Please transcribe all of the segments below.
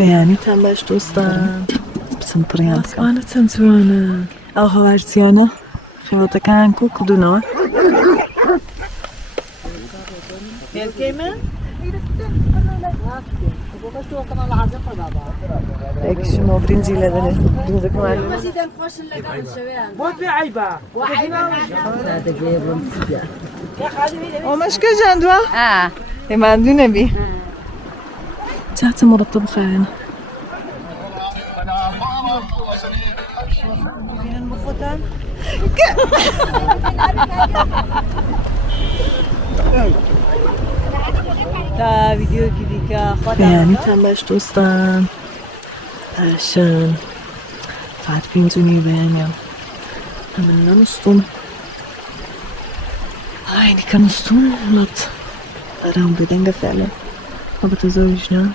يعني تم باش دوستان بسم بريانك أنا تنسوانا أخوارتيانا خيوتا كان كوك دونوا هيك شنو برنجي لذا دوزك معلومة ومشكا جاندوا ما عندنا بيه جاءت مرتب خيرنا تا ویدیو که يعني تم باش دوستان عشان فعد بينزوني بيانيا عملنا نصطون هايني كان نصطون لط أراهم بدنجة فعلا ما بتزوجنا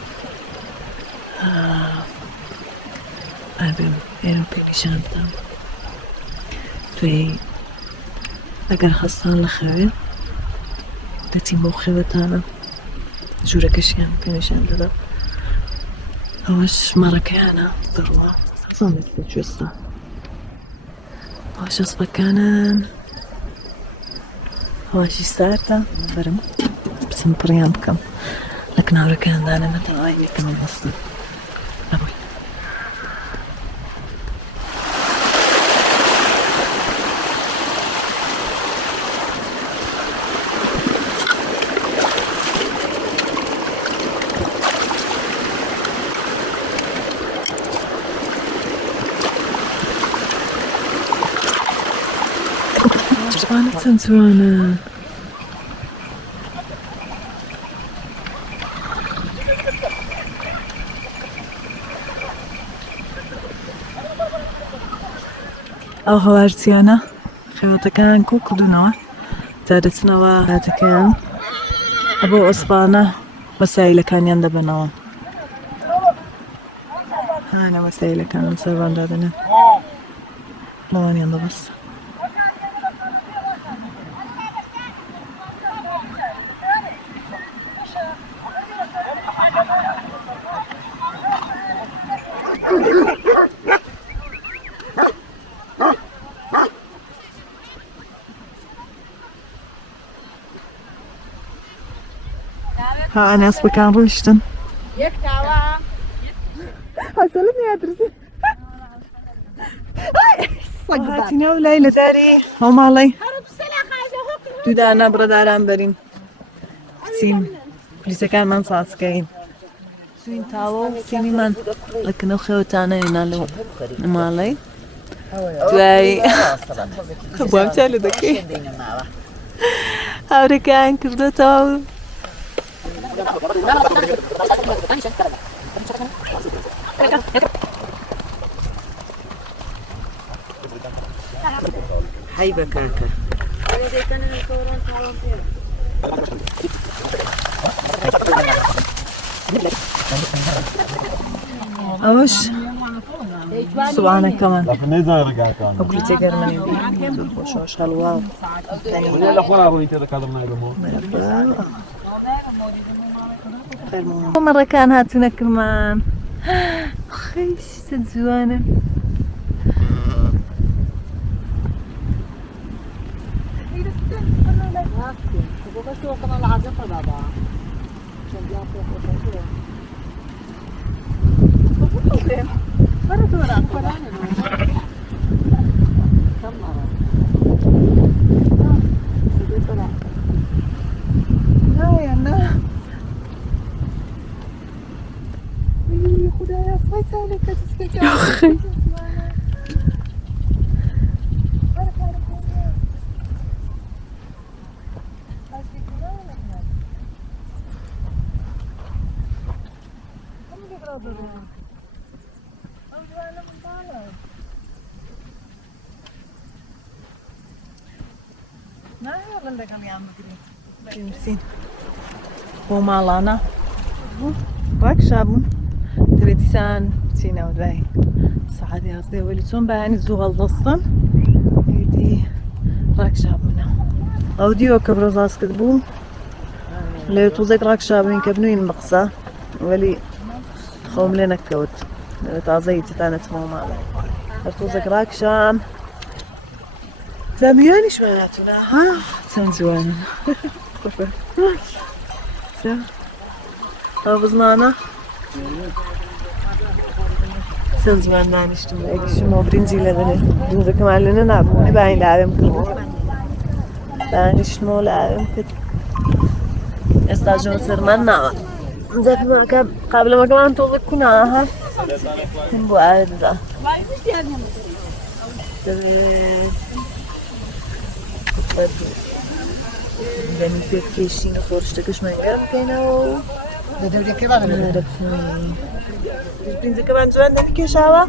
أبي إيرو بيني شانتا في أجر خاصة لخير دتي موخبتانا جورا كشيان كنشان لذا هواش مرة كيانا ضروة صامت بجوستا هواش أصبح كانان هواش يستارتا برم بسم بريانكم لكن هورا كان دانا متى عيني كمان أصلا أبوي أنا تنسوانا أخوارتيانا خيوتا كان كوك دونوا تادتنا وهذا كان أبو أصبانا وسائل كان يندبنا هانا وسائل كان نسوان دادنا لوان يندبس ها أنا أسبق عن رشتن حسلتني أدرسي هاتينا وليلة داري هم علي دودانا برداران برين سين لسه كان من ساسكين سين تاو سيني من لكن أخوتانا ينالو ما علي دوای بوام چالو دکی هاورکان کردو تاو هاي بكاكا أوش سبحانك كمان لكن إذا رجع كان أقول تجر مني بي وشوش حلوة ولا أخونا أقول كذا كلام نايلمو مرة كان هاتونا كمان خيش تزوانا يا أخي هو مالانا راك شابون تبديسان تينا وداي سعادي قصدي وليتون بعاني الزغال ضصن يدي راك شابونا اوديو كبرزاس كتبو لو توزيك راك شابين كبنوين مقصة ولي خۆم لێ نەکەوت تازەی تانەتەوە ماڵێ هەرتۆزێک ڕاکشان زەمیانیشماناتونە ها چەند جوانن ئەو بزمانە چەند جوان دانیشتم ئەگەشتمەوە برنجی لە دەنێ برنجەکەمان لێنە نابوو باین لاوێم کرد دانیشتمەوە لاوێم کرد ئێستا ژۆ سەرمان ناوە قابلەمەکەمان تۆزە کووناوە ها بۆ ئاوێدا دەمی پێک کێشین خۆشتەکەشمان گەرم بکەینەوە برنجەکەمان جوان دەکێشاوە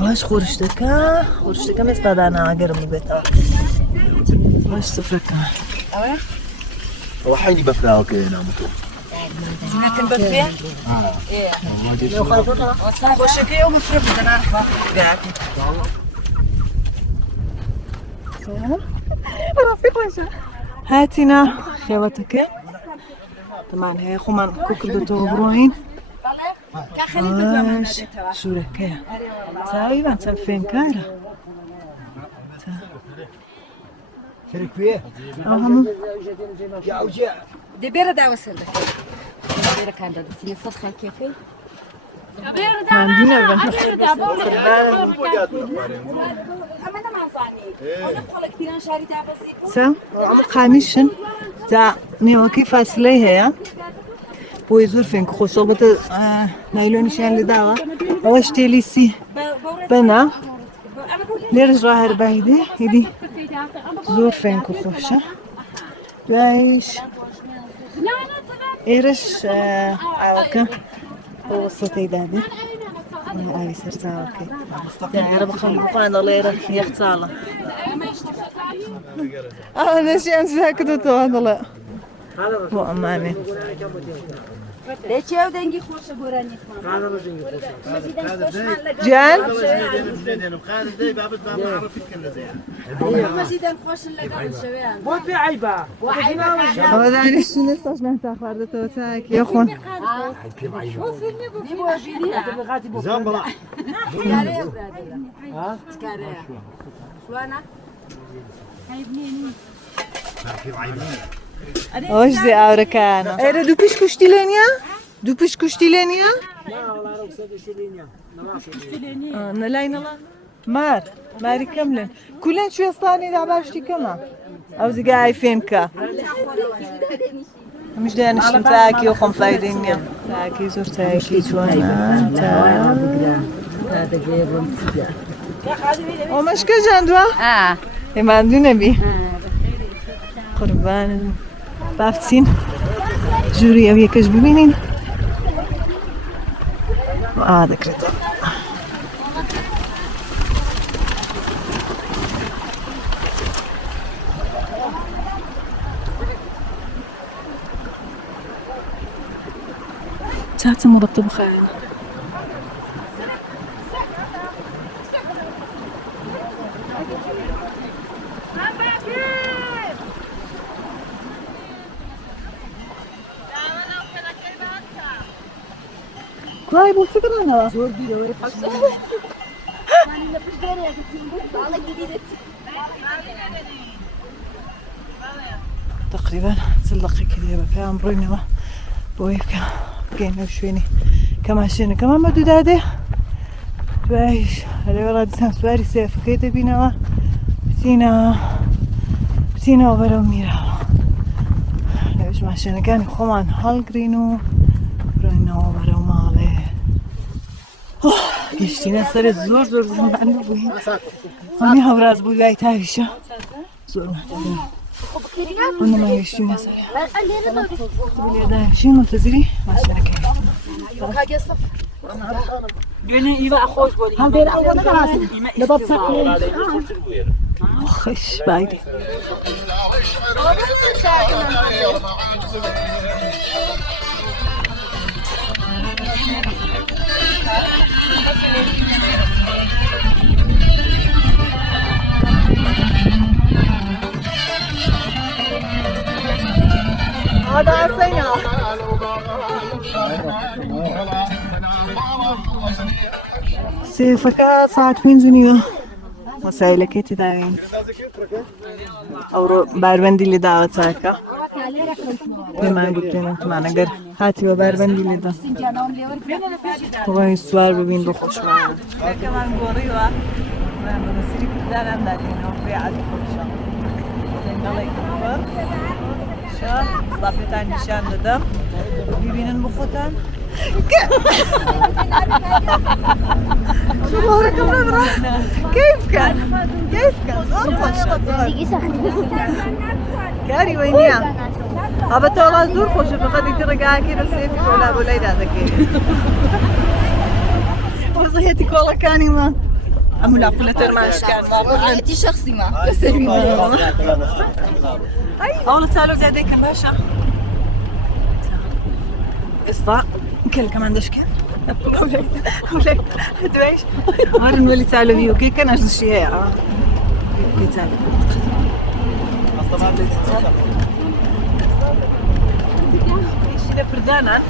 باش خۆشتەکەم ئێستا داناوە گەرم ببێتەوە باش سفرەکەمان هو حيني بفراو كده متو لكن بفيه؟ خوشك يوم مفرق بدنا نعرفها قاعد هاتينا خيوتك طبعا هي خمان كوكردتو بروين شو لك تقريبا فين كاره شرك فيه يا وجع دي بيرة دعوة سردة بيرة كان ده سنين صدخة كيفي عندنا قامشن تا نيوكي فاصله هي بوي زور فين خوشو بت نايلونشان لداوا واش تيليسي بنا ليرج راهر بايدي يدي زور فين خوشة بايش إيرش عاوكا وسطي دادي أي سرتها أوكي يعني بخلي بقانا ليرة يختاله ليش أنسى كده هذا لا مو أمامي ليش يا ودنجي خوش بوراني جان مزيدا خوش لقى شويان مو في عيبه هو ده ليش نستاش نحتاج فرد توتاك يا أخوان زنبرة وش دي أوركانا إيه دو بيش كشتيلينيا دو بيش كشتيلينيا نلاين الله ماري كملن كلن شو يصطاني ده باشتي كمان أو زقاي فينكا مش ده نشتم تاكي وخم فايدينيا تاكي زور تاكي شوانا هذا غير ومش كجاندوا ما عندنا بي قربان بافتين جوري أو يكش ببينين ذكرت شاهدت مرتب خاين طيب وفكرنا زور دي دوري تقريبا تسلقي كذا بكا امبرينا بويكا بقينا وشويني كما شينا كما مدو دادي بايش هلا وراد سام سواري سيف كيتا بينا بتينا وبرو ميرا ليش ما شينا كان خوان هالقرينو برينا وبرو مالي گشتینە سەرێت زۆر زمان بووین ئەمی هەوراز بوو لای تاویشە زۆر نەماگەشتینە سەرێ لێدایم چی منتەزیری ماشینەکەی دوێنێ ئیوە خۆش بۆ خش بایدی هذا سينا سيفك ساعت من زنيو وسائلك تداين أو باروندي اللي دعوت ساكا بما قلت لنا معنا قر هاتي وباروندي اللي دا هو السوار ببين بخوش معنا كمان قوريوة ما بنسيري كدان عم دارين وفي عاد خوشة زين الله يكبر شا صابتان نشان لدم بيبين المخوتان كيف كان؟ كيف كان؟ زور خوشة كاري وينيا أبا والله زور خوشة فقد يترقع كده سيفي ولا أبو ليلى هذا كيف وصيتك والله كاني ما أمولا قلة المعش كان ما أنتي شخصي ما بسمي أولا تعالوا زادين كم باشا قصة كل كمان دش كان أولي دويش مرة نولي تعالوا بيو كي كان أجل شيء كي تعالوا إيش إذا بردانا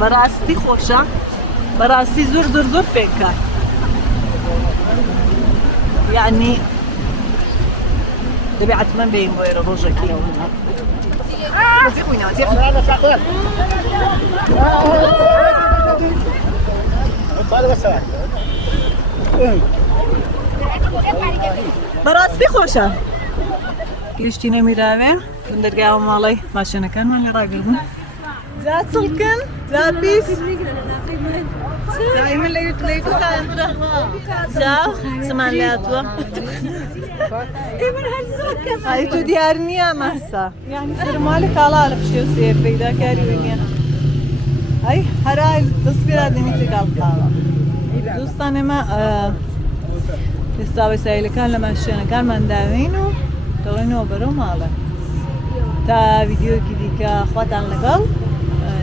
براستي خوشة براستي زور زور زور فينكا يعني تبعت من بين غير روجك براستي خوشة كريستينا ميراوي بندرجع مالي ماشينا كان ولا راقبون زاد سلكن زاد بيس دائما ليتو كان زاو سمان لاتوا هاي تو ديارنيا ماسا يعني سر مالك على بشيو سيف إذا كاري وينيا هاي هراي تصوير دنيتي قالقالا دوستانه ما تستوي سايل كان لما شنا كان من داوينو تغنوا برو ماله تا فيديو كذيك اخواتان لقل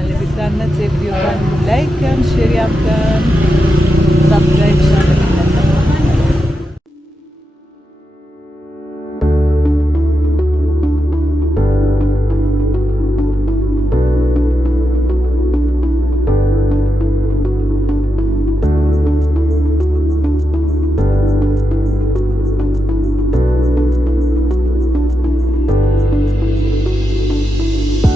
اللي بيتكلم فيديو كان لايك كان شير كان سبسكرايب